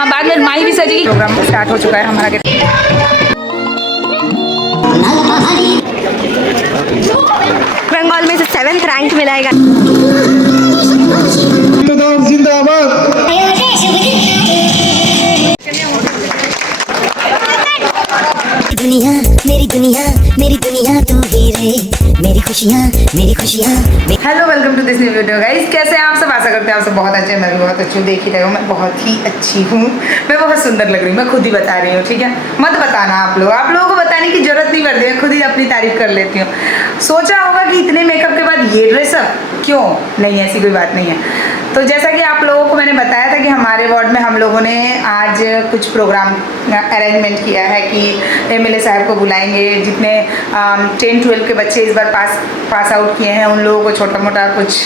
हाँ, बाद में माही भी सजेगी। प्रोग्राम स्टार्ट हो चुका है हमारा। बंगाल में से 7th रैंक मिलेगा। दुनिया मेरी दुनिया तू ही रे, मेरी खुशियाँ hello, welcome to this new video guys. कैसे हैं आप सब? आशा करते हैं आप सब बहुत अच्छे हैं। मैं भी बहुत अच्छी हूँ। देख ही रहे हो, मैं बहुत ही अच्छी हूँ। मैं बहुत सुंदर लग रही हूँ। मैं खुद ही बता रही हूँ, ठीक है? मत बताना आप लोगों को बताने की जरूरत नहीं पड़ती। मैं खुद ही अपनी तारीफ कर लेती हूँ। सोचा होगा कि इतने मेकअप के बाद ये ड्रेसअप क्यों? नहीं, ऐसी कोई बात नहीं है। तो जैसा कि आप लोगों को मैंने बताया था कि हमारे वार्ड में हम लोगों ने आज कुछ प्रोग्राम अरेंजमेंट किया है कि एमएलए साहब को बुलाएंगे। जितने 10-12 के बच्चे इस बार पास आउट किए हैं उन लोगों को छोटा मोटा कुछ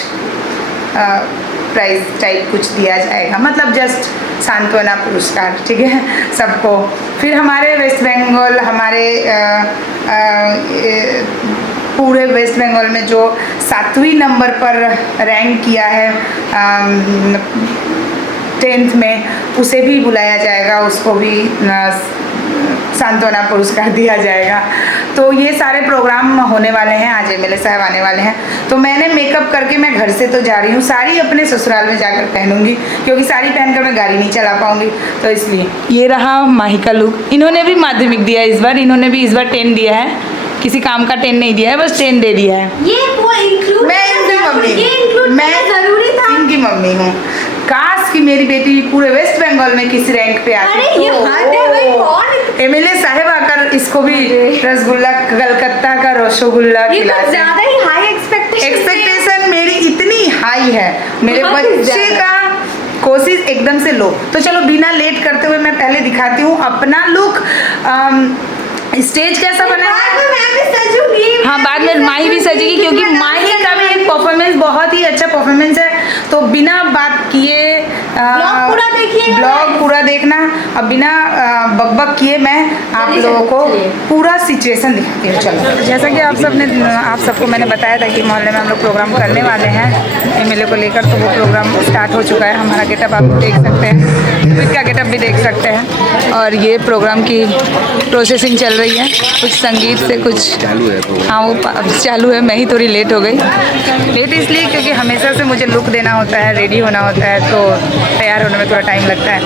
प्राइज टाइप कुछ दिया जाएगा, मतलब जस्ट सांत्वना पुरस्कार, ठीक है, सबको। फिर हमारे वेस्ट बंगाल, हमारे पूरे वेस्ट बंगाल में जो 7वीं नंबर पर रैंक किया है 10th में, उसे भी बुलाया जाएगा, उसको भी सांत्वना पुरस्कार दिया जाएगा। तो ये सारे प्रोग्राम होने वाले हैं। आज एमएलए साहब आने वाले हैं, तो मैंने मेकअप करके मैं घर से तो जा रही हूँ। साड़ी अपने ससुराल में जाकर पहनूंगी, क्योंकि साड़ी पहनकर मैं गाड़ी नहीं चला पाऊंगी, तो इसलिए। ये रहा माही का लुक। इन्होंने भी माध्यमिक दिया इस बार। इन्होंने भी इस बार 10 दिया है। किसी काम का 10 नहीं दिया है, बस 10 दे दिया है। ये वो इंक्लूड, मैं इनकी मम्मी, मैं जरूरी था। इनकी मम्मी हूँ। काश कि मेरी बेटी पूरे वेस्ट बंगाल में किसी रैंक पे आती। अरे ये हाथ है भाई, कौन? एमएलए साहब आकर इसको भी रसगुल्ला, कलकत्ता का रसगुल्ला खिलाते। ज्यादा ही हाई एक्सपेक्टेशन मेरी इतनी हाई है। मेरे बच्चे का कोशिश एकदम से लो। तो चलो बिना लेट करते हुए मैं पहले दिखाती हूँ अपना लुक। स्टेज कैसा बना है? मैं भी सजूंगी। हाँ, बाद में माही भी सजेगी, क्योंकि माही का भी एक परफॉर्मेंस बहुत ही अच्छा परफॉर्मेंस है। तो बिना बात किए ब्लॉग पूरा देखना। अब बिना बकबक किए मैं आप लोगों को पूरा सिचुएशन दिखाती हूँ। चलो, जैसा कि आप सबको मैंने बताया था कि मोहल्ले में हम लोग प्रोग्राम करने वाले हैं एमएलए को लेकर, तो वो प्रोग्राम स्टार्ट हो चुका है। हमारा गेटअप आप देख सकते हैं, खुद का गेटअप भी देख सकते हैं। और ये प्रोग्राम की प्रोसेसिंग चल रही है, कुछ संगीत से कुछ चालू है। हाँ, वो चालू है। मैं ही थोड़ी लेट हो गई। लेट इसलिए क्योंकि हमेशा से मुझे लुक देना होता है, रेडी होना होता है, तो तैयार होने में थोड़ा टाइम लगता है।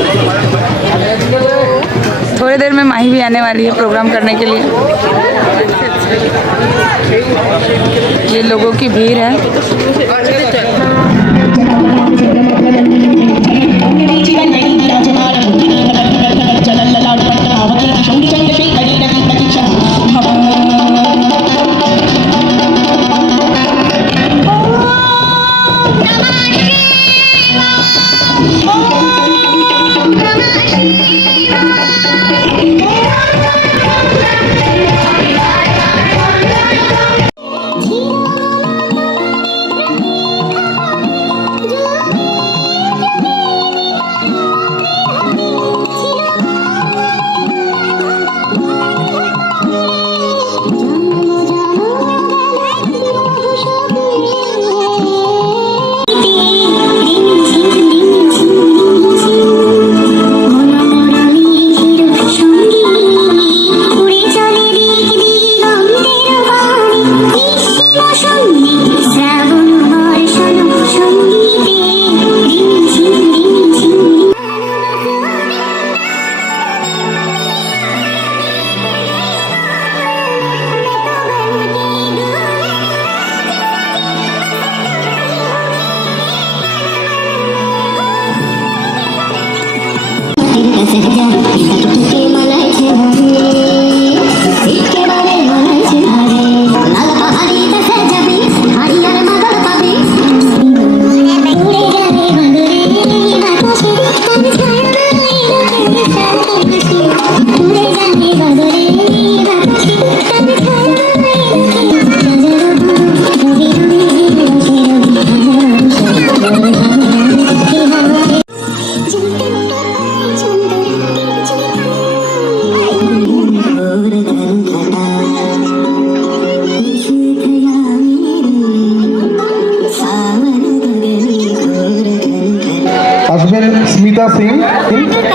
थोड़ी देर में माही भी आने वाली है प्रोग्राम करने के लिए। ये लोगों की भीड़ है।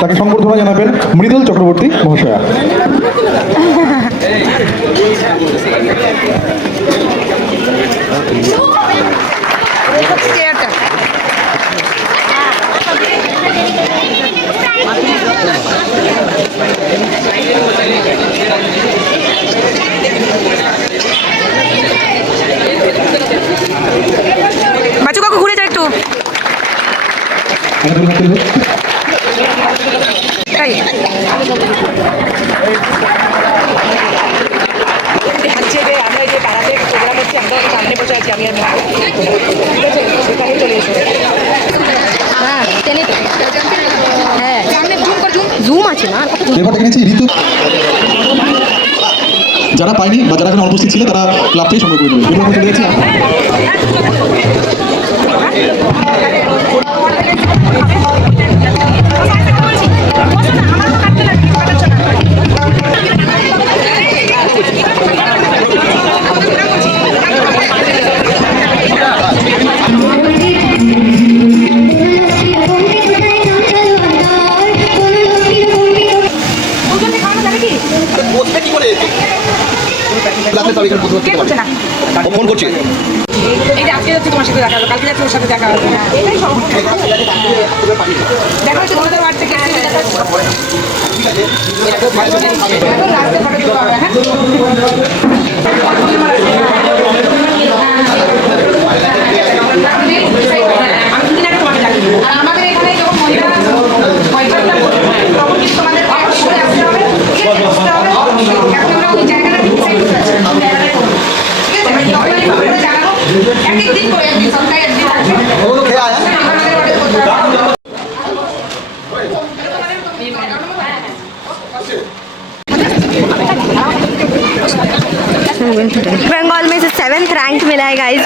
তাকে সংবর্ধনা জানাবেন মৃদুল চক্রবর্তী মহাশয়া। চেয়ারটা বাচ্চু কাকু ঘুরে যায় একটু তাই হচ্ছে যে আমরা যে পাড়াতে প্রোগ্রাম হচ্ছে আমরা সামনে বসে আছি আমি আর ঠিক আছে সেখানে চলে এসো হ্যাঁ টেনে তো হ্যাঁ সামনে জুম কর জুম আছে না এরপর দেখে নিচ্ছি ঋতু। যারা পায়নি বা যারা এখানে অনুপস্থিত ছিল তারা ক্লাব থেকে সংগ্রহ করে দেবে। এরপর আমরা চলে যাচ্ছি ফোন করছি। এই যে আজকে যাচ্ছি তোমার সাথে দেখা হলো কালকে যাচ্ছি ওর সাথে দেখা হলো এটাই সব দেখা হচ্ছে তোমাদের হোয়াটসঅ্যাপে দেখা হচ্ছে আমি দুদিন আগে তোমাকে জানি আর আমাদের এখানে যখন মহিলা তখন কিন্তু তোমাদের অবশ্যই আসতে হবে এখন আমরা ওই জায়গাটা ডিসাইড করে আছি একদিন করে একদিন সপ্তাহে একদিন बंगाल में से 7th रैंक मिला है गाइज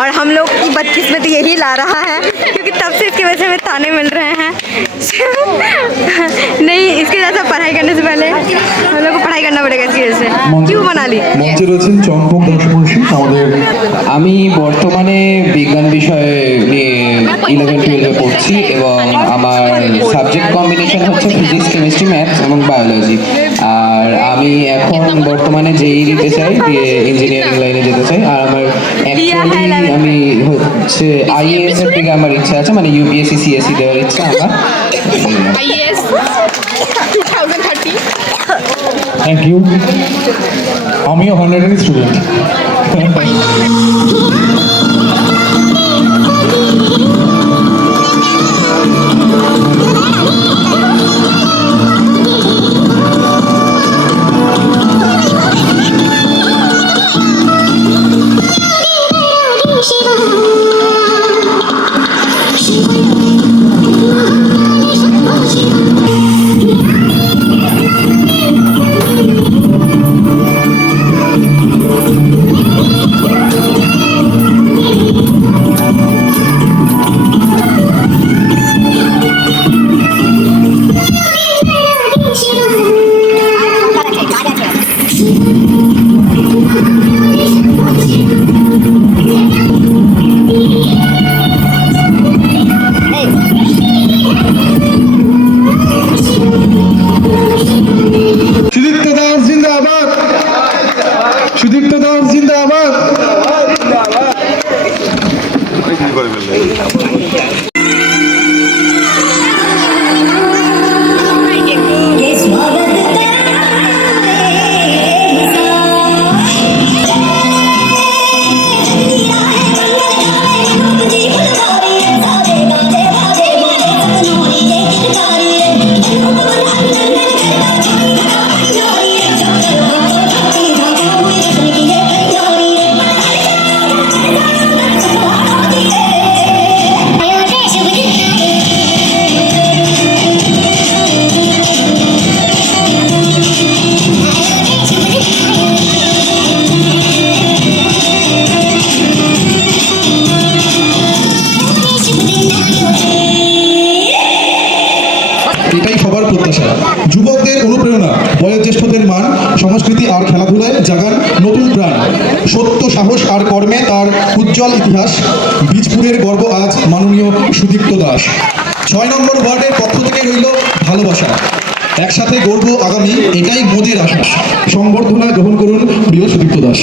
और हम लोग की बदकिस्मती यही ला रहा है क्योंकि तब से इसकी वजह से हमें ताने मिल रहे हैं नहीं इसके जैसा पढ़ाई करने से पहले हम लोग को पढ़ाई करना पड़ेगा इसकी वजह से क्यों बना ली মঞ্চে রয়েছেন চম্পক দাসবংশী আমাদের। আমি বর্তমানে বিজ্ঞান বিষয়ে নিয়ে 11-12 পড়ছি এবং আমার সাবজেক্ট কম্বিনেশন হচ্ছে ফিজিক্স কেমিস্ট্রি ম্যাথস এবং বায়োলজি। আর আমি এখন বর্তমানে যেই দিতে চাই দিয়ে ইঞ্জিনিয়ারিং লাইনে যেতে চাই। আর আমার অ্যাকচুয়ালি আমি হচ্ছে আইএএস এর দিকে আমার ইচ্ছা আছে, মানে ইউপিএসসি সিএসসি দেওয়ার ইচ্ছা আমার। IAS 2030 thank you. আমিও 100 স্টুডেন্ট। সুদীপ্ত দাস জিন্দাবাদ, সুদীপ্ত দাস জিন্দাবাদ। এটাই সবার প্রত্যাশা। যুবকদের অনুপ্রেরণা, বয়োজ্যেষ্ঠদের মান, সংস্কৃতি আর খেলাধুলায় জাগান নতুন প্রাণ। সত্য, সাহস আর কর্মে তার উজ্জ্বল ইতিহাস। বীজপুরের গর্ব আজ মাননীয় সুদীপ্ত দাস। 6 নম্বর ওয়ার্ডের পক্ষ থেকে রইল ভালোবাসা, একসাথে গর্ব আগামী, এটাই মোদির আশা। সংবর্ধনা গ্রহণ করুন প্রিয় সুদীপ্ত দাস।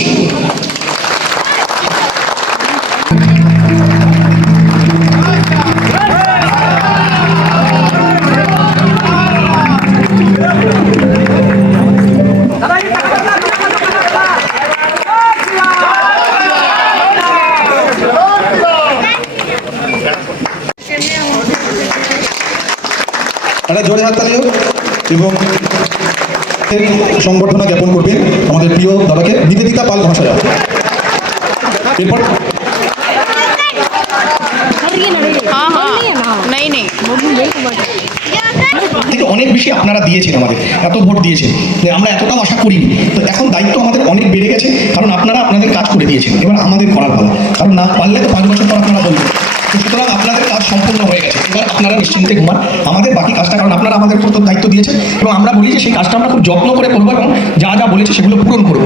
একটা জোরে হাততালিও। এবং সংবর্ধনা জ্ঞাপন করবেন আমাদের প্রিয় দাদাকে, নিবেদিতা পাল মহাশয়া। এরপর থেকে অনেক বেশি আপনারা দিয়েছেন, আমাদের এত ভোট দিয়েছেন যে আমরা এতটাও আশা করিনি। তো এখন দায়িত্ব আমাদের অনেক বেড়ে গেছে, কারণ আপনারা আপনাদের কাজ করে দিয়েছেন, এবার আমাদের করার পালা। কারণ না পারলে তো 5 বছর পর আপনারা বলবেন। তো সুতরাং আপনাদের কাজ সম্পূর্ণ হয়ে গেছে, এবার আপনারা নিশ্চিন্তে ঘুমান। আমাদের বাকি কাজটা, কারণ আপনারা আমাদের উপর তো দায়িত্ব দিয়েছেন, এবং আমরা বলি যে সেই কাজটা আমরা খুব যত্ন করে করবো, এবং যা যা বলেছে সেগুলো পূরণ করবো।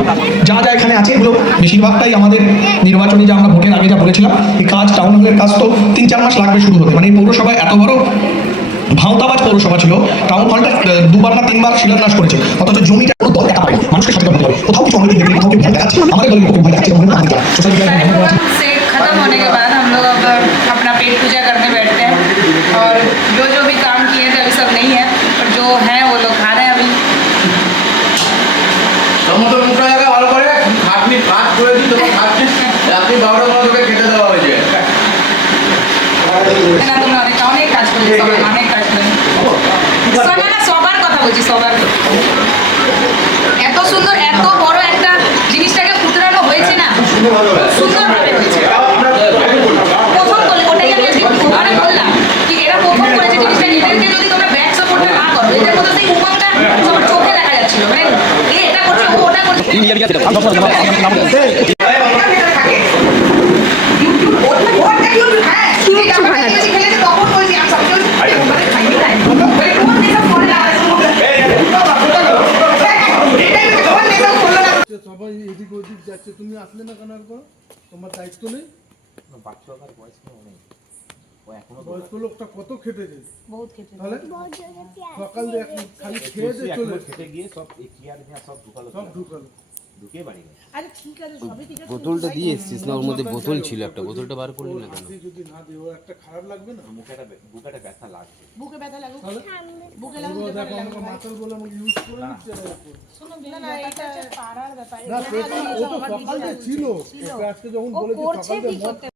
যা যা এখানে আছে এগুলো বেশিরভাগটাই আমাদের নির্বাচনী, যা আমরা ভোটের আগে যা বলেছিলাম, এই কাজ টাউন হলের কাজ তো 3-4 মাস লাগবে শুরু হতে। মানে এই পৌরসভায় এত বড় ভাওতাবাজ পৌরসভা ছিল, টাউন হলটা 2বার না 3বার শিলান্যাস করেছে, অথচ জমিটা কোনো দল টাকা পায়নি। মানুষকে সচেতন হতে হবে, কোথাও কিছু অনৈতিক দেখলে, কোথাও কেউ ভয় দেখাচ্ছে, আমাদের দলের পক্ষে ভয় দেখাচ্ছে, সোশ্যাল মিডিয়ায় से खत्म होने के बाद हम लोग अब अपना पेट पूजा करने बैठते हैं, और जो जो भी काम किए थे अभी सब नहीं है, पर जो है वो लोग खा रहे हैं अभी। সমস্ত মুখটা জায়গা ভালো করে খাটনি ভাত করে দিই, তোকে খাটনি রাত্রি 12টার সময় তোকে খেতে দেওয়া হয়েছে। না তোমরা অনেক কাজ করলে, সবাই অনেক কাজ করলে। শোনা না, সবার কথা বলছি, সবার। এত সুন্দর, এত বড় একটা জিনিসটাকে পুতরানো হয়েছে না, সুন্দরভাবে হয়েছে। প্রথম বলে ওটাই আমি আজকে মানে বললাম কি এরা প্রথম করেছে জিনিসটা। এদেরকে যদি তোমরা ব্যাক সাপোর্টটা না করো, এদের মধ্যে সেই উমংটা সবার চোখে দেখা যাচ্ছিল, মানে এ এটা করছে, ও ওটা করছে। সবাই এদিক ওদিক যাচ্ছে, তুমি আসলে না কেন? একবার তোমার দায়িত্ব নেই? বয়স্ক লোকটা কত খেটেছে, তাহলে সকাল দিয়ে খালি খেয়ে দিয়ে চলে সব ঢুকালো। বোতলটা দিয়ে এসছিস না, ওর মধ্যে বোতল ছিল একটা, বোতলটা বার করলি না কেন? যদি না দিও একটা খারাপ লাগবে না? বুকেটা ব্যথা লাগবে। দেখো আমাকে মাতাল বলে আমাকে ইউজ করে নিচ্ছে। না ও তো সকাল দিয়ে ছিল, আজকে যখন বলেছি সকাল দিয়ে